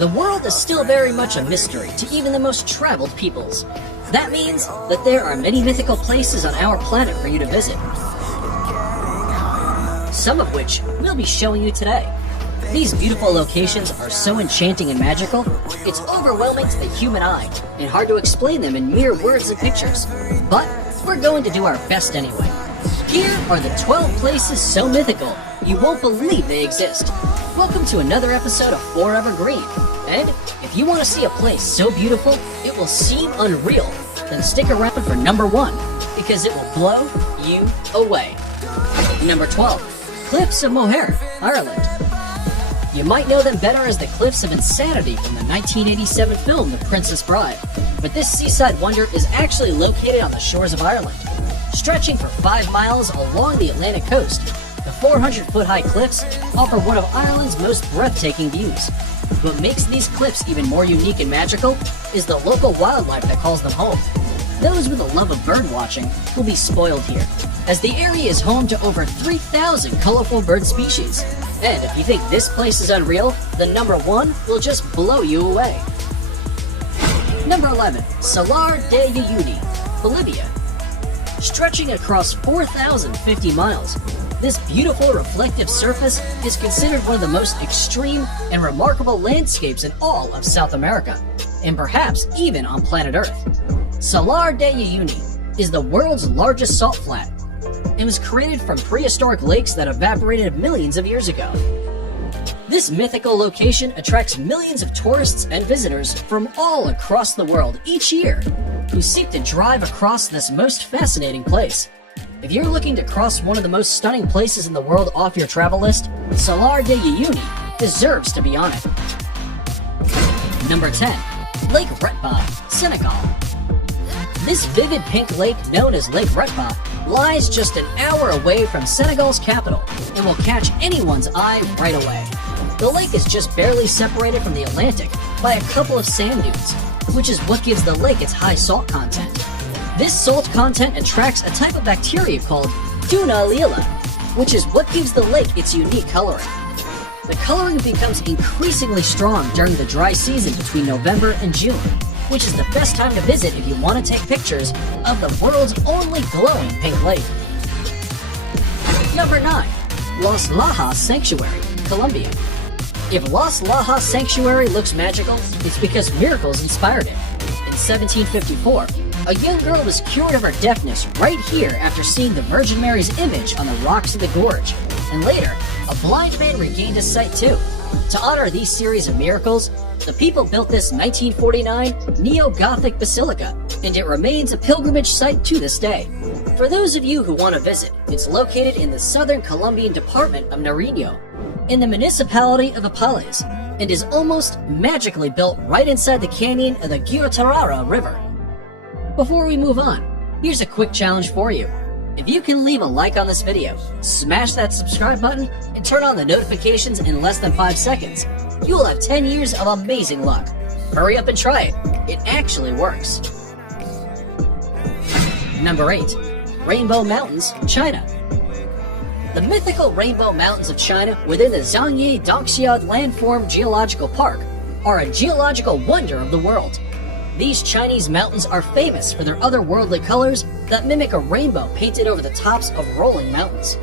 The world is still very much a mystery to even the most traveled peoples. That means that there are many mythical places on our planet for you to visit, some of which we'll be showing you today. These beautiful locations are so enchanting and magical, it's overwhelming to the human eye and hard to explain them in mere words and pictures. But we're going to do our best anyway. Here are the 12 places so mythical you won't believe they exist. Welcome to another episode of Forever Green. And if you want to see a place so beautiful it will seem unreal, then stick around for number 1, because it will blow you away. Number 12. Cliffs of Moher, Ireland. You might know them better as the Cliffs of Insanity from the 1987 film The Princess Bride, but this seaside wonder is actually located on the shores of Ireland. Stretching for 5 miles along the Atlantic coast, the 400-foot-high cliffs offer one of Ireland's most breathtaking views. What makes these cliffs even more unique and magical is the local wildlife that calls them home. Those with a love of bird watching will be spoiled here, as the area is home to over 3,000 colorful bird species. And if you think this place is unreal, then number 1 will just blow you away. Number 11. Salar de Uyuni, Bolivia. Stretching across 4,050 miles, this beautiful reflective surface is considered one of the most extreme and remarkable landscapes in all of South America, and perhaps even on planet Earth. Salar de Uyuni is the world's largest salt flat. It was created from prehistoric lakes that evaporated millions of years ago. This mythical location attracts millions of tourists and visitors from all across the world each year who seek to drive across this most fascinating place. If you're looking to cross one of the most stunning places in the world off your travel list, Salar de Uyuni deserves to be on it. Number 10. Lake Retba, Senegal. This vivid pink lake known as Lake Retba lies just an hour away from Senegal's capital and will catch anyone's eye right away. The lake is just barely separated from the Atlantic by a couple of sand dunes, which is what gives the lake its high salt content. This salt content attracts a type of bacteria called Tuna lila, which is what gives the lake its unique coloring. The coloring becomes increasingly strong during the dry season between November and June, which is the best time to visit if you want to take pictures of the world's only glowing pink lake. Number 9. Las Lajas Sanctuary, Colombia. If Las Lajas Sanctuary looks magical, it's because miracles inspired it. In 1754, a young girl was cured of her deafness right here after seeing the Virgin Mary's image on the rocks of the gorge, and later, a blind man regained his sight too. To honor these series of miracles, the people built this 1949 neo-Gothic basilica, and it remains a pilgrimage site to this day. For those of you who want to visit, it's located in the southern Colombian department of Nariño, in the municipality of Apales, and is almost magically built right inside the canyon of the Guatarrara River. Before we move on, here's a quick challenge for you. If you can leave a like on this video, smash that subscribe button, and turn on the notifications in less than 5 seconds, you will have 10 years of amazing luck. Hurry up and try it. It actually works. Number 8. Rainbow Mountains, China. The mythical Rainbow Mountains of China within the Zhangye Dongxiad Landform Geological Park are a geological wonder of the world. These Chinese mountains are famous for their otherworldly colors that mimic a rainbow painted over the tops of rolling mountains.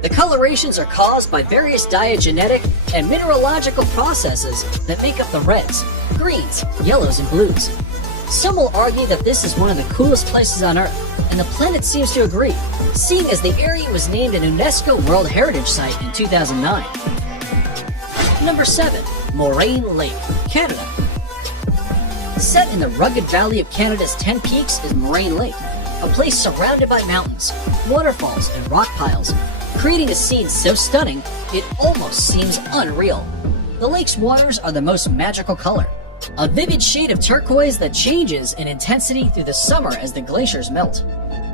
The colorations are caused by various diagenetic and mineralogical processes that make up the reds, greens, yellows, and blues. Some will argue that this is one of the coolest places on Earth, and the planet seems to agree, seeing as the area was named an UNESCO World Heritage Site in 2009. Number 7. Moraine Lake, Canada. Set in the rugged valley of Canada's 10 Peaks is Moraine Lake, a place surrounded by mountains, waterfalls, and rock piles, creating a scene so stunning it almost seems unreal. The lake's waters are the most magical color, a vivid shade of turquoise that changes in intensity through the summer as the glaciers melt.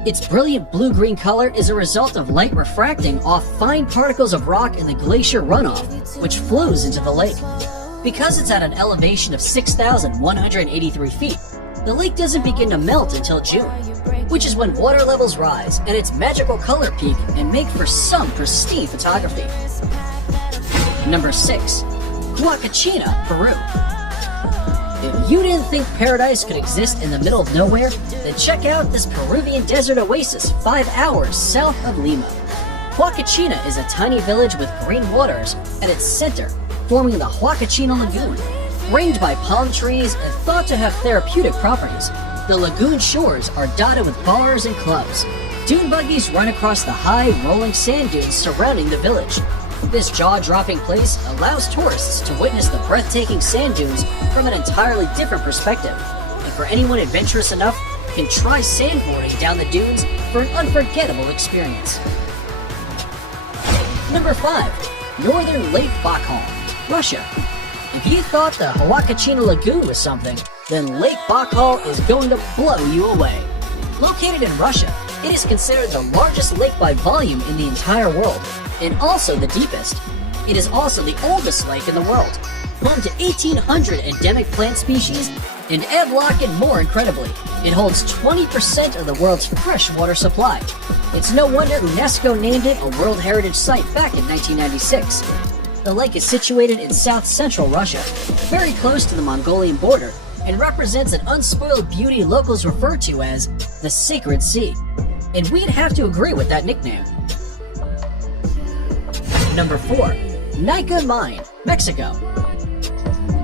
Its brilliant blue-green color is a result of light refracting off fine particles of rock in the glacier runoff, which flows into the lake. Because it's at an elevation of 6,183 feet, the lake doesn't begin to melt until June, which is when water levels rise and its magical color peak and make for some pristine photography. Number 6. Huacachina, Peru. If you didn't think paradise could exist in the middle of nowhere, then check out this Peruvian desert oasis 5 hours south of Lima. Huacachina is a tiny village with green waters at its center, forming the Huacachina Lagoon. Ringed by palm trees and thought to have therapeutic properties, the lagoon shores are dotted with bars and clubs. Dune buggies run across the high, rolling sand dunes surrounding the village. This jaw-dropping place allows tourists to witness the breathtaking sand dunes from an entirely different perspective, and for anyone adventurous enough, can try sandboarding down the dunes for an unforgettable experience. Number 5. Northern Lake Baikal, Russia. If you thought the Huacachina Lagoon was something, then Lake Baikal is going to blow you away. Located in Russia, it is considered the largest lake by volume in the entire world, and also the deepest. It is also the oldest lake in the world, home to 1,800 endemic plant species, and and more incredibly, it holds 20% of the world's freshwater supply. It's no wonder UNESCO named it a World Heritage Site back in 1996. The lake is situated in south-central Russia, very close to the Mongolian border, and represents an unspoiled beauty locals refer to as the Sacred Sea. And we'd have to agree with that nickname. Number 4. Nika Mine, Mexico.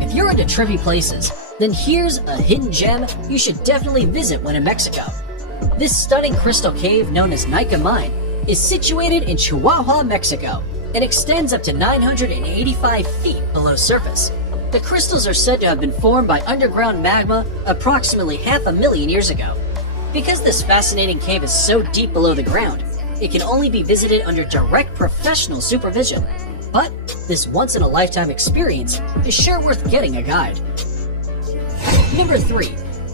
If you're into trippy places, then here's a hidden gem you should definitely visit when in Mexico. This stunning crystal cave known as Nika Mine is situated in Chihuahua, Mexico, and extends up to 985 feet below surface. The crystals are said to have been formed by underground magma approximately 500,000 years ago. Because this fascinating cave is so deep below the ground, it can only be visited under direct professional supervision. But this once-in-a-lifetime experience is sure worth getting a guide. Number 3.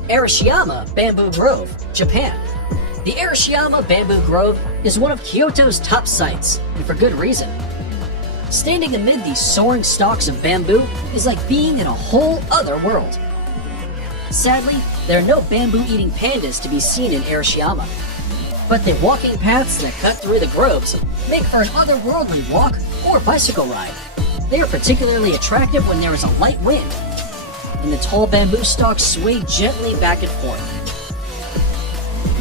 Arashiyama Bamboo Grove, Japan. The Arashiyama Bamboo Grove is one of Kyoto's top sites, and for good reason. Standing amid these soaring stalks of bamboo is like being in a whole other world. Sadly, there are no bamboo-eating pandas to be seen in Arashiyama, but the walking paths that cut through the groves make for an otherworldly walk or bicycle ride. They are particularly attractive when there is a light wind, and the tall bamboo stalks sway gently back and forth.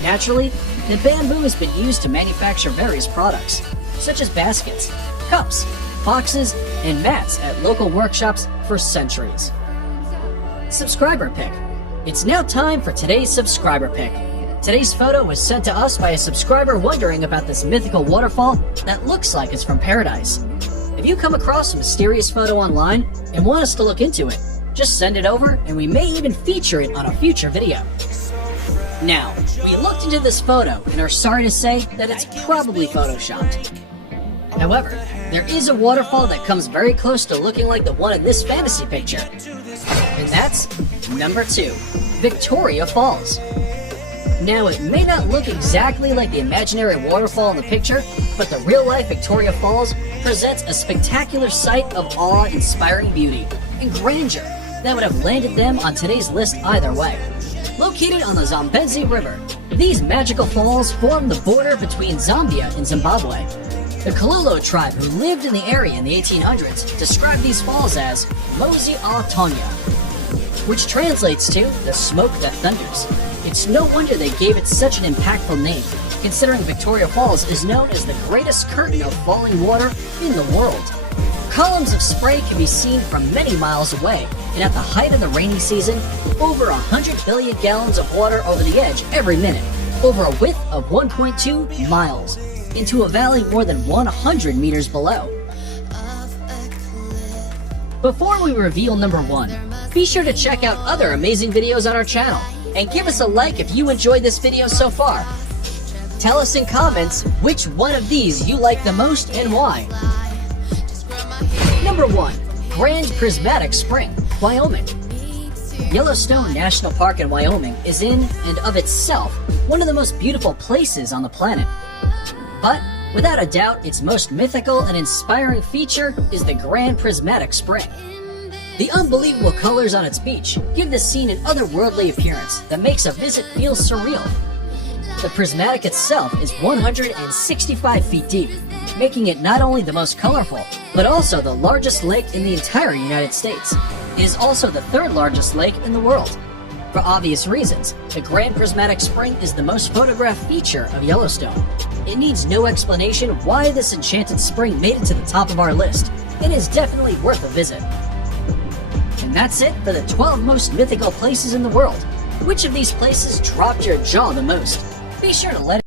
Naturally, the bamboo has been used to manufacture various products, such as baskets, cups, boxes, and mats at local workshops for centuries. Subscriber pick. It's now time for today's subscriber pick. Today's photo was sent to us by a subscriber wondering about this mythical waterfall that looks like it's from paradise. If you come across a mysterious photo online and want us to look into it, just send it over and we may even feature it on a future video. Now, we looked into this photo and are sorry to say that it's probably photoshopped. However, there is a waterfall that comes very close to looking like the one in this fantasy picture. And that's number 2, Victoria Falls. Now, it may not look exactly like the imaginary waterfall in the picture, but the real-life Victoria Falls presents a spectacular sight of awe-inspiring beauty and grandeur that would have landed them on today's list either way. Located on the Zambezi River, these magical falls form the border between Zambia and Zimbabwe. The Kalulo tribe who lived in the area in the 1800s described these falls as Mozi a Tonya, which translates to the smoke that thunders. It's no wonder they gave it such an impactful name, considering Victoria Falls is known as the greatest curtain of falling water in the world. Columns of spray can be seen from many miles away, and at the height of the rainy season, over 100 billion gallons of water over the edge every minute, over a width of 1.2 miles, into a valley more than 100 meters below. Before we reveal number 1, be sure to check out other amazing videos on our channel, and give us a like if you enjoyed this video so far. Tell us in comments which one of these you like the most and why. Number 1. Grand Prismatic Spring, Wyoming. Yellowstone National Park in Wyoming is in and of itself one of the most beautiful places on the planet. But without a doubt, its most mythical and inspiring feature is the Grand Prismatic Spring. The unbelievable colors on its beach give the scene an otherworldly appearance that makes a visit feel surreal. The prismatic itself is 165 feet deep, making it not only the most colorful, but also the largest lake in the entire United States. It is also the third largest lake in the world. For obvious reasons, the Grand Prismatic Spring is the most photographed feature of Yellowstone. It needs no explanation why this enchanted spring made it to the top of our list. It is definitely worth a visit. And that's it for the 12 most mythical places in the world. Which of these places dropped your jaw the most? Be sure to let